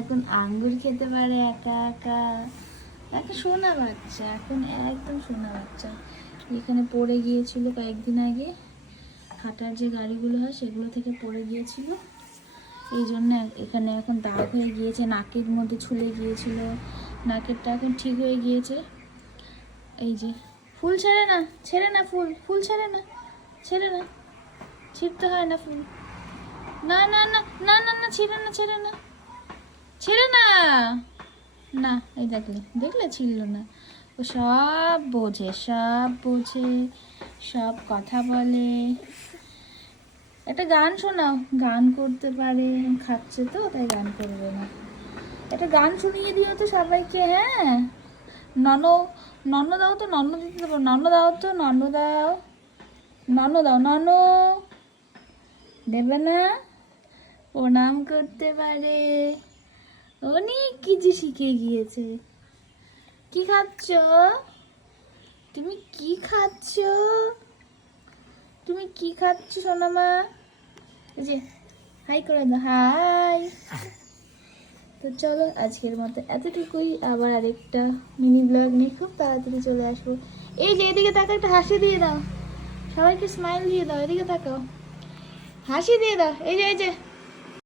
এখন আঙ্গুর খেতে পারে একা একা। একটা সোনা বাচ্চা, এখন একদম সোনা বাচ্চা। এখানে পড়ে গিয়েছিল কয়েকদিন আগে, হাঁটার যে গাড়িগুলো হয় সেগুলো থেকে পড়ে গিয়েছিল, এই জন্য এখানে এখন দাগ হয়ে গিয়েছে, নাকের মধ্যে ছুলে গিয়েছিল, নাকেরটা এখন ঠিক হয়ে গিয়েছে। এই যে ফুল ছেড়ে না, ছেড়ে না, ফুল ফুল ছেড়ে না, ছেড়ে না, ছিঁড়তে হয় না ফুল। না না না না না না, ছেড়ে না, ছেড়ে না, ছেড়ে না, না। এই দেখলে দেখলে ছিল না। ও সব বোঝে, সব বোঝে, সব কথা বলে। একটা গান শোনাও, গান করতে পারে। খাচ্ছে তো তাই গান করবে না। একটা গান শুনিয়ে দিও তো সবাইকে। হ্যাঁ, নন, নন দাও তো, নন দিতে দেবো, নন দাও তো, নন দাও, নন দাও, নন দেবে না। প্রণাম করতে পারে, অনেক কিছু শিখে গিয়েছে। কি খাচ্ছ তুমি? কি খাচ্ছ তুমি? কি খাচ্ছ সোনামা? এই যে হাই করে দাও, হাই। তো চলো আজকের মতো এতটুকুই, আবার আরেকটা মিনি ব্লগ নিয়ে খুব তাড়াতাড়ি চলে আসবো। এই যে এদিকে তাকাও, একটা হাসি দিয়ে দাও, সবাইকে স্মাইল দিয়ে দাও, এদিকে তাকাও, হাসি দিয়ে দাও। এই যে